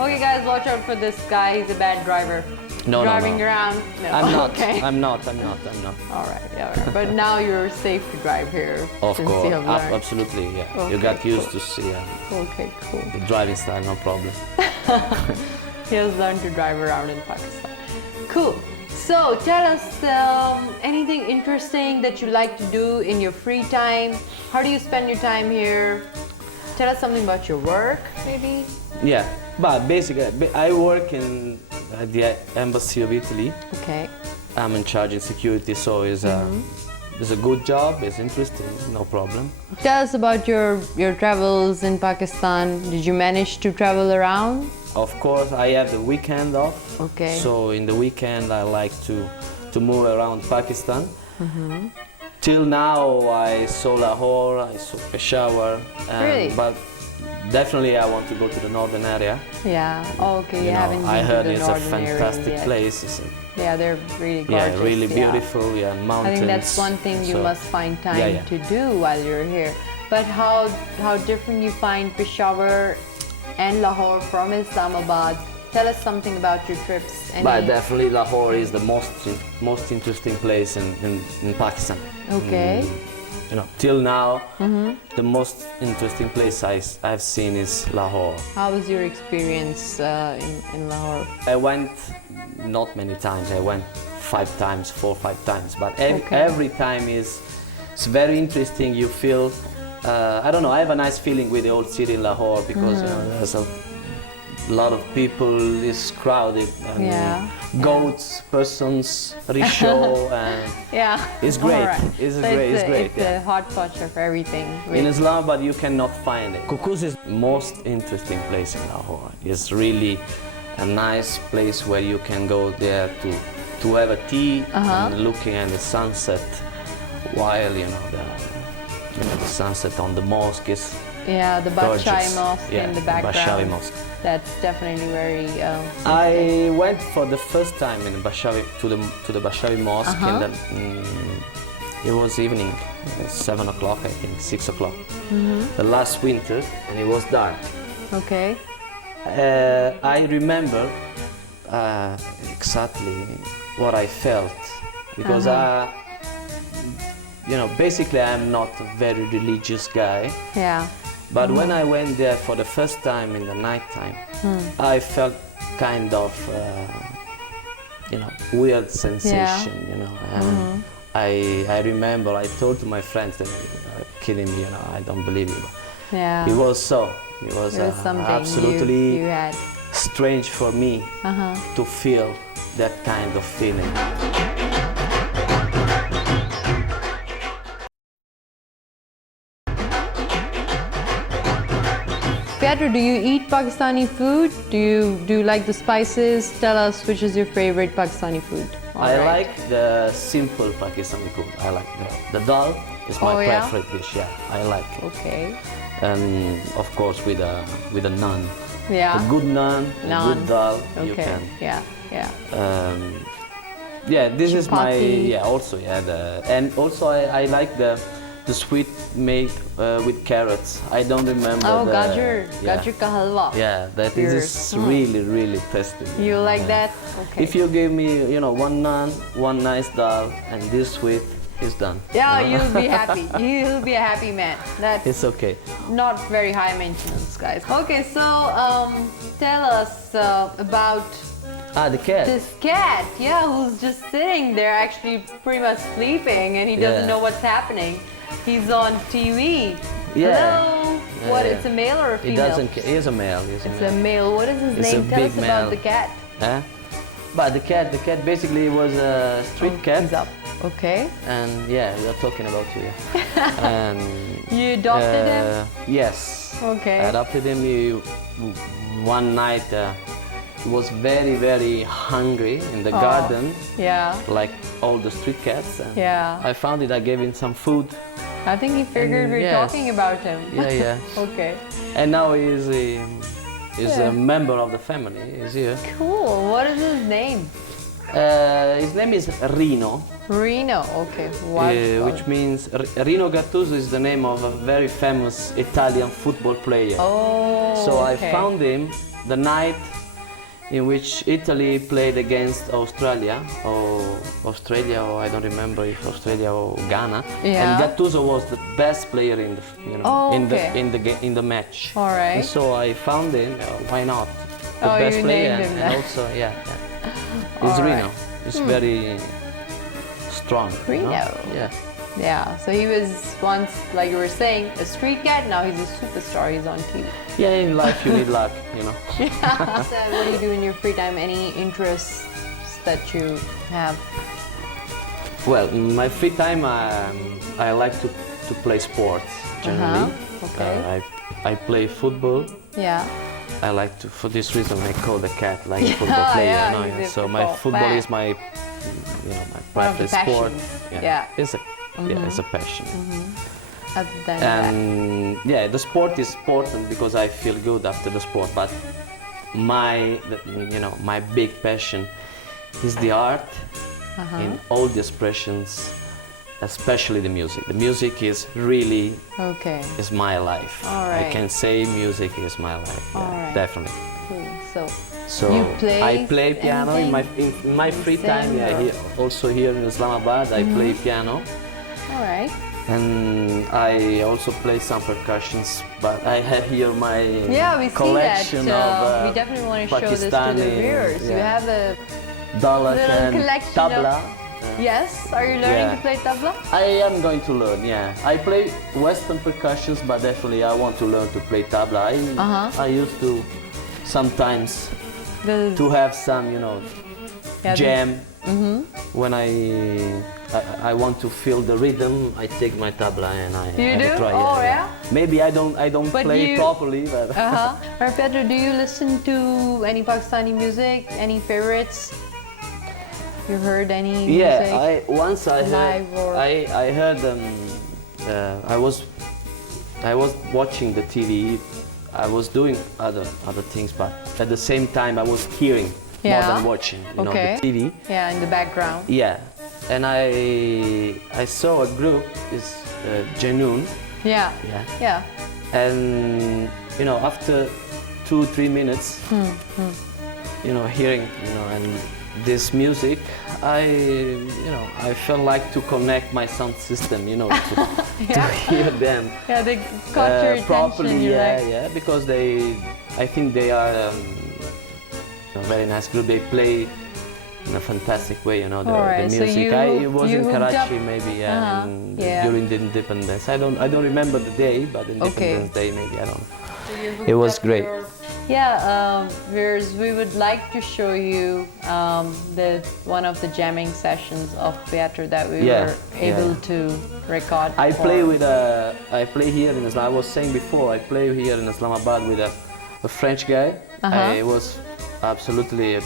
Okay, guys, watch out for this guy. He's a bad driver. No, Driving no. around. No. I'm not. Okay. I'm not. All right, yeah. All right. But now you're safe to drive here. Of since course, you have learned. absolutely. Yeah, Okay, you got used cool. to see Okay, cool. the driving style, no problem. He has learned to drive around in Pakistan. Cool. So tell us anything interesting that you like to do in your free time. How do you spend your time here? Tell us something about your work, maybe. Yeah, but basically, I work in the embassy of Italy. Okay. I'm in charge of security, so it's a good job. It's interesting, no problem. Tell us about your travels in Pakistan. Did you manage to travel around? Of course, I have the weekend off. Okay. So in the weekend, I like to move around Pakistan. Till now, I saw Lahore, I saw Peshawar, Really? but definitely I want to go to the northern area. Yeah. Oh, okay. You You know, haven't been I heard to the it's a northern area fantastic yet. place. It's Yeah, they're really gorgeous. yeah, really beautiful. Yeah, I mountains. think that's one thing you So, must find time yeah. to do while you're here. But how different you find Peshawar and Lahore from Islamabad? Tell us something about your trips. But definitely Lahore is the most interesting place in Pakistan. Okay. You know, till now, the most interesting place I've seen is Lahore. How was your experience in Lahore? I went not many times. I went 4 or 5 times. But Okay. every time it's very interesting. You feel, I don't know. I have a nice feeling with the old city in Lahore because you know there's a lot of people. It's crowded and Yeah. goats, persons, rickshaw, and Yeah. it's great. All right. It's So great. It's great. It's Yeah. a hodgepodge of everything. In Islamabad, you cannot find it. Kukuz is the most interesting place in Lahore. It's really a nice place where you can go there to have a tea and looking at the sunset while the sunset on the mosque is Yeah, the gorgeous. Badshai Mosque Yeah, in the the background. Bashawi Mosque. That's definitely very. I went for the first time in Bashawi to the Bashawi Mosque. It was evening, 7 o'clock, I think, 6 o'clock. The last winter, and it was dark. Okay. I remember exactly what I felt because basically I'm not a very religious guy. Yeah. But when I went there for the first time in the nighttime, I felt kind of, weird sensation, And I remember I told to my friends that kidding me, I don't believe it. Yeah. It was so. It was, something absolutely you had. strange for me to feel that kind of feeling. Pietro, do you eat Pakistani food? Do you like the spices? Tell us which is your favorite Pakistani food. All I right. like the simple Pakistani food. I like the dal is my Oh, yeah? preferred dish. Yeah, I like it. Okay. And of course with a naan. Yeah. A good naan, Naan. a good dal. You Okay. can. Yeah. Yeah. Yeah, this is my Chapati. and also I like the sweet made with carrots. I don't remember. Oh, the, gajar ka halwa. Yeah, that is really tasty. You like that? Okay. If you give me, one naan, one nice dal, and this sweet, it's done. Yeah, you'll be happy. You'll be a happy man. That's It's okay. not very high maintenance, guys. Okay, so tell us about The cat. this cat, who's just sitting there, actually pretty much sleeping, and he doesn't Yeah. know what's happening. He's on TV. Yeah. Hello. What? Yeah. It's a male or a He female? doesn't care. He is a male. He's It's a male. What is his It's a name? Tell big us about male. the cat. Huh? But the cat basically was a street cat. He's up. Okay. And yeah, we are talking about you. And You adopted him? Yes. Okay. I adopted him. One night he was very hungry in the garden, Yeah. like all the street cats. And Yeah. I found it. I gave him some food. I think he figured we're yes. talking about him. Yeah. Okay. And now he's Yeah. a member of the family. He's here. Cool. What is his name? His name is Rino. Reno. Okay. What? Which means Rino Gattuso is the name of a very famous Italian football player. Oh. So I okay. found him the night in which Italy played against Australia, or I don't remember if Australia or Ghana. Yeah. And Gattuso was the best player in the, in the match. All right. And so I found him. Why not? The Oh, best you player, named him and that. also he's All Reno. right. He's very strong. Reno. Yeah. Yeah, so he was once, like you were saying, a street cat. Now he's a superstar. He's on TV. Yeah, in life you need luck, Yeah. So what do you do in your free time? Any interests that you have? Well, in my free time, I like to play sports generally. Okay. I play football. Yeah. I like to, for this reason, I call the cat like a football player. Yeah, he's a so my football football fan. is my, my One of the private sport. passions. Yeah. It's a passion. Other than that. And yeah, the sport is important because I feel good after the sport. But my big passion is the art in all the expressions, especially the music. The music is really is my life. All right. I can say music is my life. Yeah, All right. definitely. Cool. So you play I play piano in my free time. Yeah, also here in Islamabad, I play piano. All right. And I also play some percussions, but I have here my We collection see that. of we definitely want to show this to the Pakistani, viewers. You have a dalak little and collection tabla. Yes? Are you learning Yeah. to play tabla? I am going to learn, yeah. I play Western percussions, but definitely I want to learn to play tabla. I used to sometimes to have some, jam. When I want to feel the rhythm, I take my tabla and I try. Yeah? Maybe I don't But play properly, but Alright, Pedro, do you listen to any Pakistani music? Any favorites? You heard any music? Once I heard live or- I heard I was watching the TV. I was doing other things, but at the same time I was hearing more than watching, the TV. Yeah, in the background. Yeah, and I saw a group is Genoon. Yeah. Yeah. And after 2-3 minutes, hearing and this music, I felt like to connect my sound system, to hear them. Yeah, they caught your attention. Properly. You're Yeah, because I think they are a very nice group. They play in a fantastic way, the music. It was in Karachi, maybe, and during the Independence. I don't remember the day, but Independence Day, maybe, I don't know. It was great. Yeah, viewers, we would like to show you one of the jamming sessions of Pietro that we were able to record. I play here in Islam. I was saying before, I play here in Islamabad with a French guy. It was absolutely a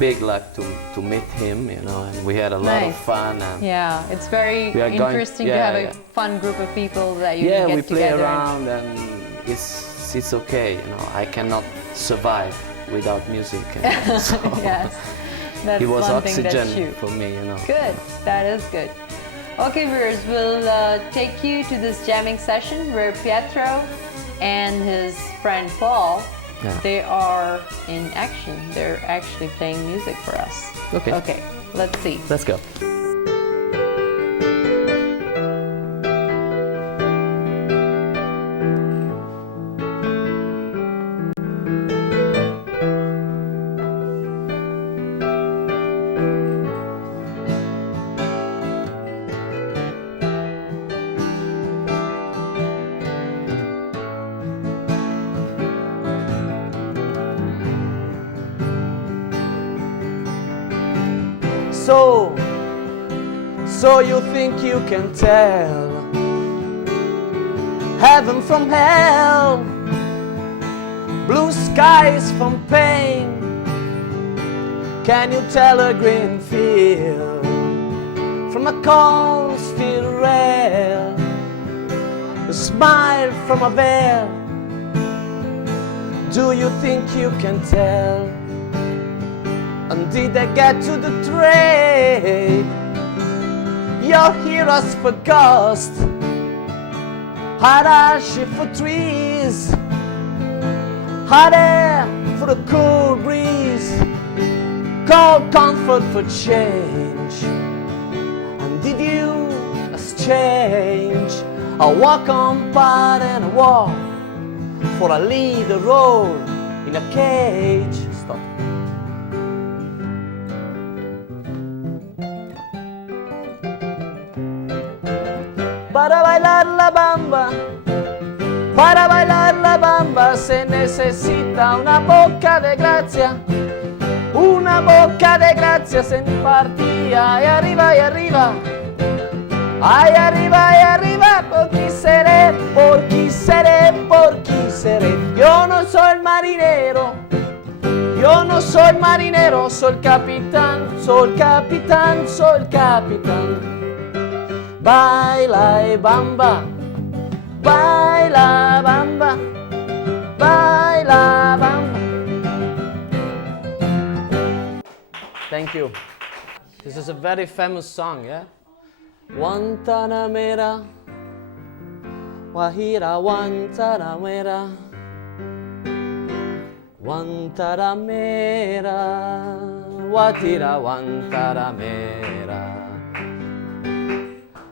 big luck to meet him, and we had a lot of fun. And it's very interesting to have a fun group of people that you can get we play together. around, and it's okay. I cannot survive without music. So Yes, that's it was one thing that's oxygen true. for me. Good, that is good. Okay, viewers, we'll take you to this jamming session where Pietro and his friend Paul, they are in action. They're actually playing music for us. Okay, let's see. Let's go. So you think you can tell heaven from hell, blue skies from pain? Can you tell a green field from a cold steel rail, a smile from a veil? Do you think you can tell? And did I get to the trade? Your heroes for ghost, hot ash for trees, hot air for for a cool breeze, cold comfort for change. And did you exchange a walk on part and a walk for a lead role in a cage? Stop. Para bailar la bamba, para bailar la bamba se necesita una boca de gracia sin partida. Y arriba, ay arriba, por qui seré, por qui seré, por qui seré. Yo no soy marinero, yo no soy marinero, soy capitán, soy capitán, soy capitán. Baila y bamba, baila bamba, baila bamba. Thank you. This is a very famous song, yeah? Guantanamera, Guajira, Guantanamera, Guantanamera, Guajira, Guantanamera.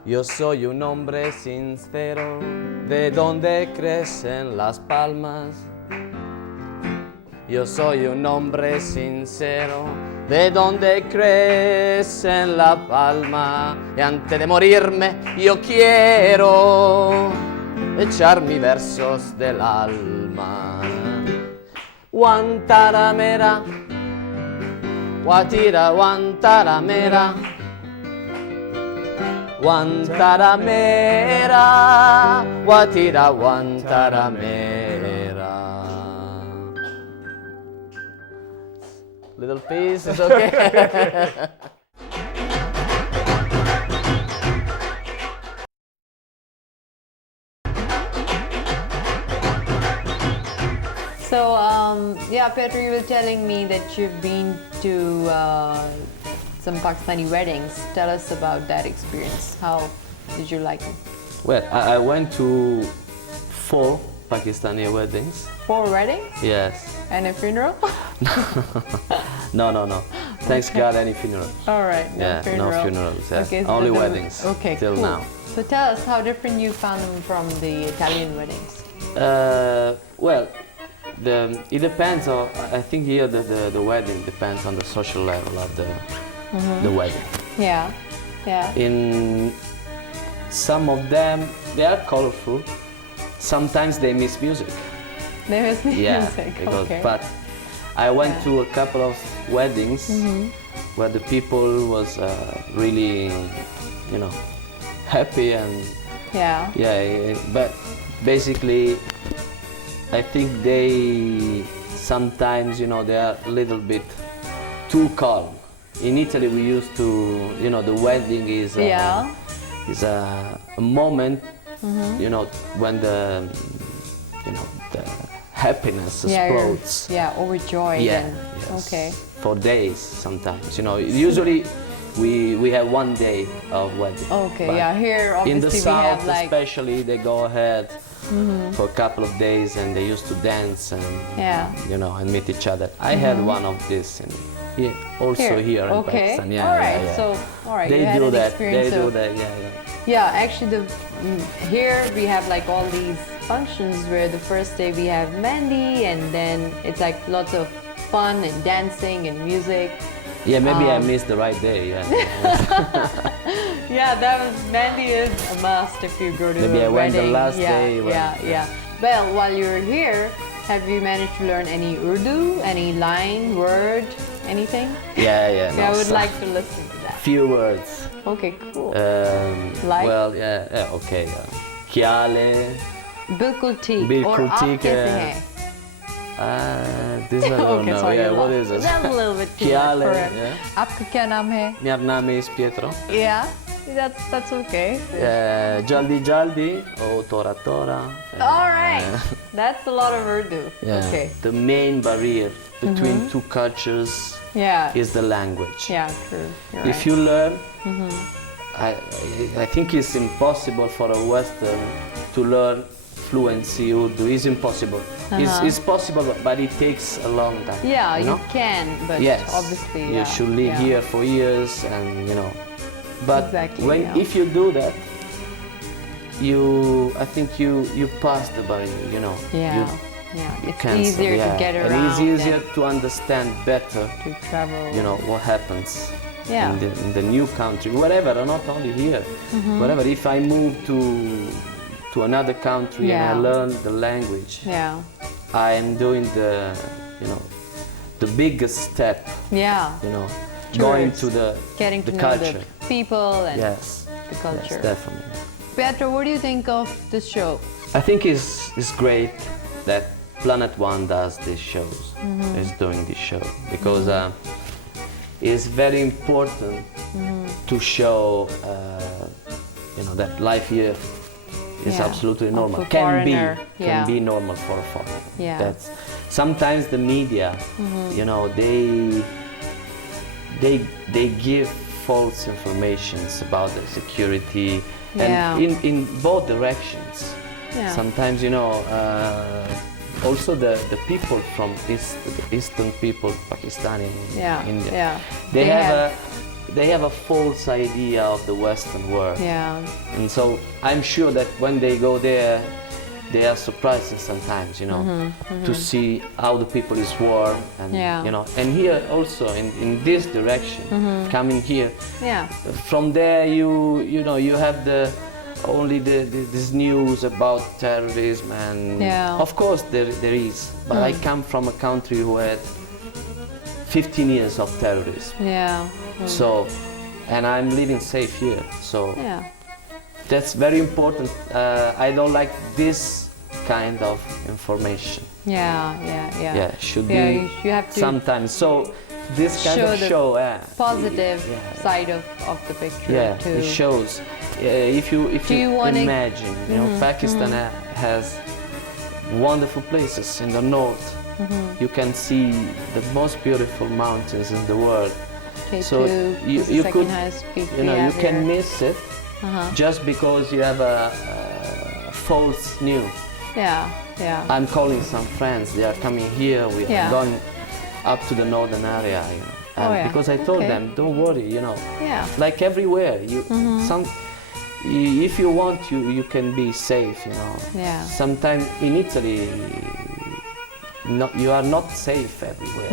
Yo soy un hombre sincero, de donde crecen las palmas. Yo soy un hombre sincero, de donde crecen la palma. Y antes de morirme yo quiero echar mis versos del alma. Guantanamera, Guajira, Guantanamera, Guantanamera, Guajira, Guantanamera. Little piece is okay. So, yeah, Petro, you were telling me that you've been to some Pakistani weddings. Tell us about that experience. How did you like it? Well, I went to 4 Pakistani weddings. 4 weddings? Yes. And a funeral? No. Thanks God, any funeral. All right, no funeral. No funerals. Yeah. Okay, so only weddings. Okay, till cool. now. So tell us how different you found them from the Italian weddings. Well, it depends on. I think here the wedding depends on the social level of the wedding. Yeah. In some of them, they are colorful. Sometimes they miss music. They miss music. Because, okay. But I went to a couple of weddings where the people was really, happy and but basically I think they sometimes they are a little bit too calm. In Italy we used to the wedding is a moment when the happiness explodes. Overjoyed. Yes. Okay. For days sometimes. Usually we have one day of wedding. Okay, here obviously in the we south have like especially they go ahead for a couple of days and they used to dance and and meet each other. I had one of this here in Pakistan. All right. They you had do an that. experience They do of- that. Yeah, actually, here we have like all these functions where the first day we have Mehndi, and then it's like lots of fun and dancing and music. Yeah, maybe I missed the right day. Yeah. Yeah, Mehndi is a must if you go to Maybe a I went the wedding. last yeah, day when- Yeah. Well, while you're here, have you managed to learn any Urdu, any line, word, anything? Yeah. I would like to listen to that. Few words. Okay, cool. Like? Well, okay. Kyale. Bilkul theek. Bilkul Or aap theek, kaise hain? This I don't Okay, know. sorry, Yeah, I what lost. is it? That's a little bit too much Kyale. for it. Yeah. Aapka kya naam hai? My name is Pietro. Yeah, that's okay. Jaldi or Tora Tora. All right, that's a lot of Urdu. Yeah. Okay. The main barrier between two cultures Yeah. is the language. Yeah, true. You're If right. you learn, I think it's impossible for a Western to learn fluency Urdu is impossible. It's possible, but it takes a long time. Yeah, you know? can, but Yes, obviously you should live here for years, and But Exactly, if you do that, I think you pass the barrier. Yeah, it's cancel, easier to get around. And it's easier to understand better. To travel. What happens Yeah. in the new country, wherever, not only here, wherever. If I move to another country and I learn the language, Yeah. I am doing the biggest step. Yeah. Going Towards to the getting to know culture. the people and Yes. the culture. Yes, definitely. Pietro, what do you think of this show? I think it's great that Planet One does these shows, is doing this show, because it's very important to show, that life here is absolutely normal. For foreigner, Can be normal for a foreigner. Yeah. That's sometimes the media, they give false informations about the security, and in both directions. Yeah. Sometimes also the people from Eastern people, Pakistani, India, they have a false idea of the Western world. Yeah. And so I'm sure that when they go there, they are surprised sometimes, to see how the people is warm, and and here also in this direction, coming here. Yeah. From there, you have this news about terrorism, and of course there is. But I come from a country who had 15 years of terrorism. Yeah. So, and I'm living safe here. So that's very important. I don't like this kind of information. Yeah. Should be you have to sometimes. So this kind show of the show, positive side of the picture. Yeah, too. it shows. If you imagine, Pakistan has wonderful places in the north. You can see the most beautiful mountains in the world. So you could, you can miss it just because you have a false news. Yeah. I'm calling some friends. They are coming here. We are going up to the northern area. And because I told them, don't worry. Like everywhere, if you want, you can be safe. Sometimes in Italy, you are not safe everywhere.